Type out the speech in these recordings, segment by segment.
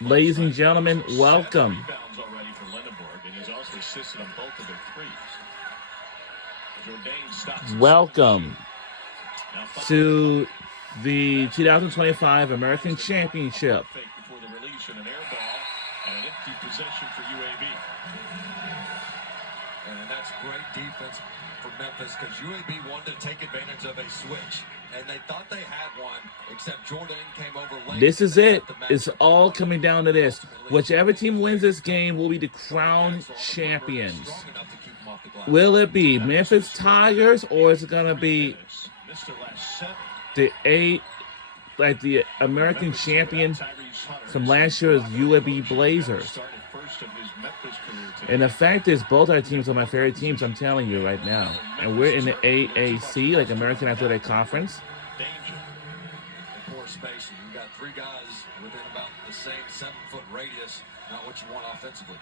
Ladies and gentlemen, welcome. Welcome to the 2025 American Championship. And that's great defense for Memphis because UAB wanted to take advantage of a switch. And they thought they had one, except Jordan came over late. This is it. It's all coming down to this. Whichever team wins this game will be the crowned champions. Will it be Memphis Tigers or is it going to be the American champion from last year's UAB Blazers? And the fact is, both our teams are my favorite teams, I'm telling you right now. And we're in the AAC, like American Athletic Conference. Poor spacing. You've got three guys within about the same 7-foot radius. Not what you want offensively.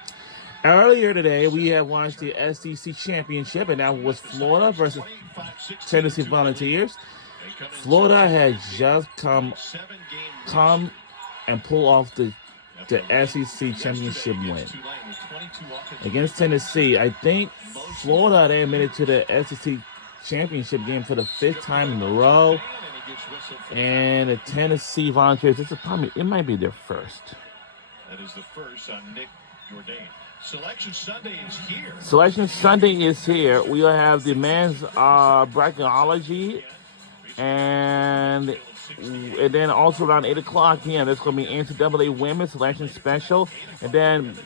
Earlier today, we had watched the SEC Championship, and that was Florida versus Tennessee Volunteers. Florida had just come and pull off the SEC Championship win against Tennessee. I think Florida, they admitted to the SEC Championship game for the 5th time in a row. And the Tennessee Volunteers, it might be their first. That is the first on Nick Jourdain. Selection Sunday is here. Selection Sunday is here. We will have the men's bracketology, and then also around 8 o'clock p.m. there's going to be NCAA Women's Selection Special, and then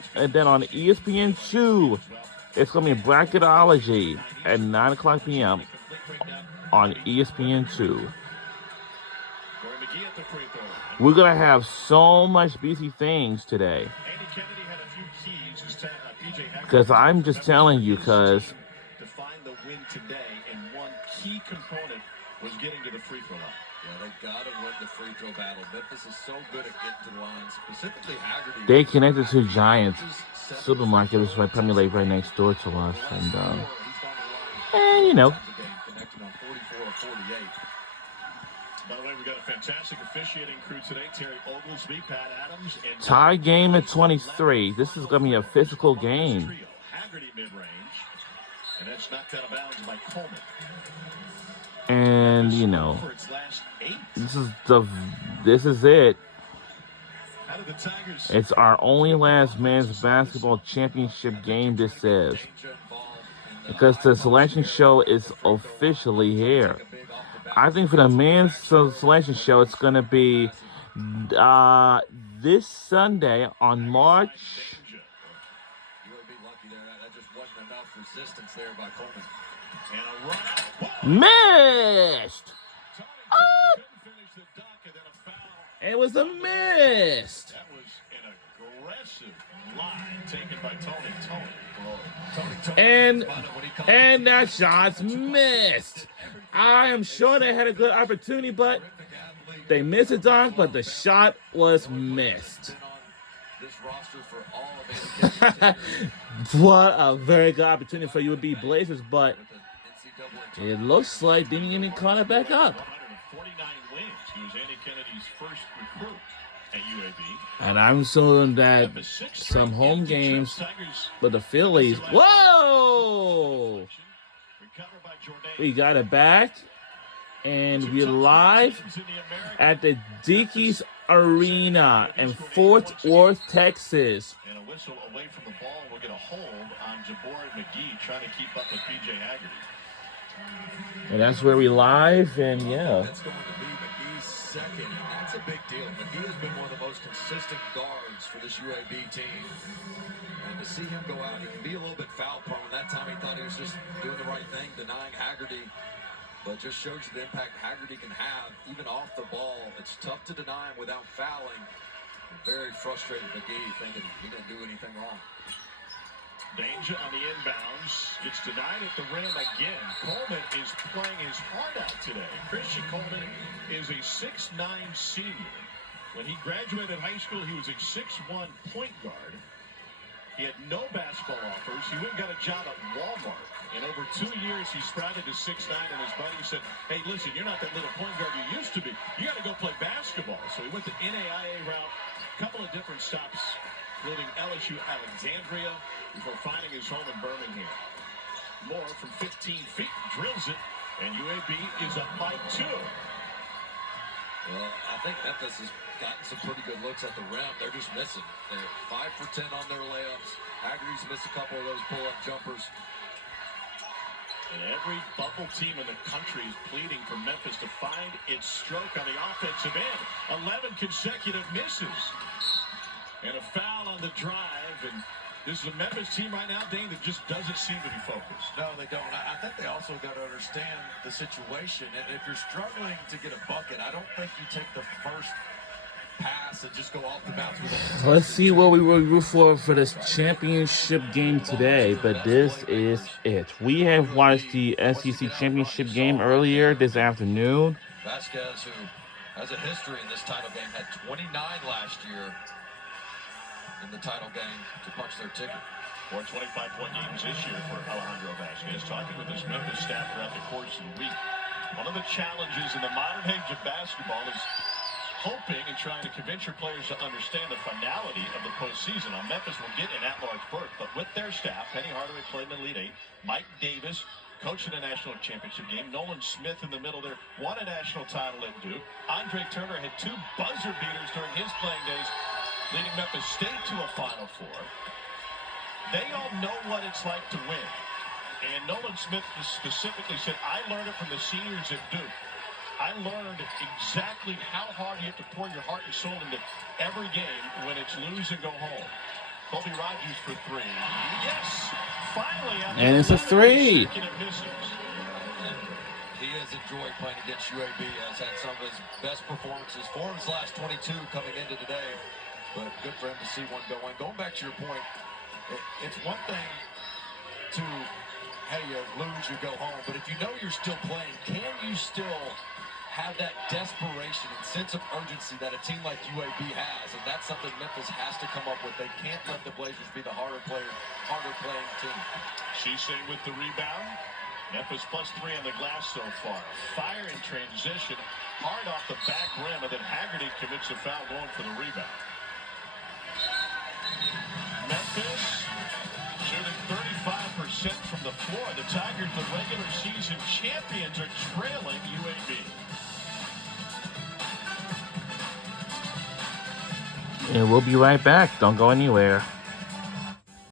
on ESPN2 it's going to be bracketology at 9 o'clock p.m. on ESPN2. We're going to have so much busy things today. Because I'm just telling you, because to find the win today, and one key component was getting to the free throw line. Yeah, they've got to win the free throw battle. Memphis is so good at getting to the line, specifically Haggerty. They connected to Giants Supermarket, which is probably right next door to us, and you know. By the way, we got a fantastic officiating crew today. Terry Oglesby, Pat Adams, and tie game at 23. This is going to be a physical game. Haggerty mid-range, and that's knocked out of bounds by Coleman. And you know, this is it. It's our only last men's basketball championship game. This is because the selection show is officially here. I think for the men's selection show, it's going to be this Sunday on March. Missed! It was a miss. That was an aggressive line taken by Tony. And that shot's missed. I am sure they had a good opportunity, but they missed a dunk, but the shot was missed. What a very good opportunity for UAB Blazers, but it looks like they didn't even call it back up. 149 wins. He was Andy Kennedy's first recruit at UAB. And I'm assuming that some home games with the Phillies. Whoa! We got it back, and we're live at the Dickies Arena in Fort Worth, Texas. And a whistle away from the ball will get a hold on Jabbar McGee trying to keep up with PJ Haggerty. And that's where we live, and yeah. That's going to be McGee's second, and that's a big deal. McGee has been one of the most consistent guards for this UAB team. And to see him go out, he can be a little bit foul prone. That time he thought he was just doing the right thing, denying Haggerty. But just shows you the impact Haggerty can have, even off the ball. It's tough to deny him without fouling. Very frustrated McGee, thinking he didn't do anything wrong. Danger on the inbounds. Gets denied at the rim again. Coleman is playing his heart out today. Christian Coleman is a 6'9" senior. When he graduated high school, he was a 6'1" point guard. He had no basketball offers. He went and got a job at Walmart. In over 2 years, he sprouted to 6'9", and his buddy said, hey, listen, you're not that little point guard you used to be. You got to go play basketball. So he went the NAIA route, a couple of different stops, including LSU Alexandria, before finding his home in Birmingham. Moore from 15 feet drills it, and UAB is up by 2. Well, I think Memphis has gotten some pretty good looks at the rim. They're just missing. They're 5 for 10 on their layups. Haggerty's missed a couple of those pull-up jumpers. And every bubble team in the country is pleading for Memphis to find its stroke on the offensive end. 11 consecutive misses. And a foul on the drive. And this is a Memphis team right now, Dane, that just doesn't seem to be focused. No, they don't. I think they also got to understand the situation. And if you're struggling to get a bucket, I don't think you take the first pass and just go off the bounce with it. Let's see what we will root for this championship game today, but this is it. We have watched the SEC championship game earlier this afternoon. Vasquez, who has a history in this title game, had 29 last year in the title game to punch their ticket. 4 25-point games this year for Alejandro Vasquez. Talking with his Memphis staff throughout the course of the week. One of the challenges in the modern age of basketball is hoping and trying to convince your players to understand the finality of the postseason. Now, Memphis will get an at-large berth, but with their staff, Penny Hardaway played in the Elite Eight, Mike Davis coached in a national championship game, Nolan Smith in the middle there won a national title at Duke, Andre Turner had 2 buzzer beaters during his playing days, leading Memphis State to a Final Four. They all know what it's like to win. And Nolan Smith specifically said, I learned it from the seniors at Duke. I learned exactly how hard you have to pour your heart and soul into every game when it's lose and go home. Colby Rogers for 3. Yes! Finally, and it's a 3. He has enjoyed playing against UAB. Has had some of his best performances for his last 22 coming into today. But good for him to see one go in. Going back to your point, it's one thing to, hey, you lose, you go home. But if you know you're still playing, can you still have that desperation and sense of urgency that a team like UAB has? And that's something Memphis has to come up with. They can't let the Blazers be the harder playing team. Cisse with the rebound. Memphis plus 3 on the glass so far. Fire in transition, hard off the back rim, and then Haggerty commits a foul going for the rebound. Memphis shooting 35% from the floor. The Tigers, the regular season champions, are trailing UAB. And we'll be right back. Don't go anywhere.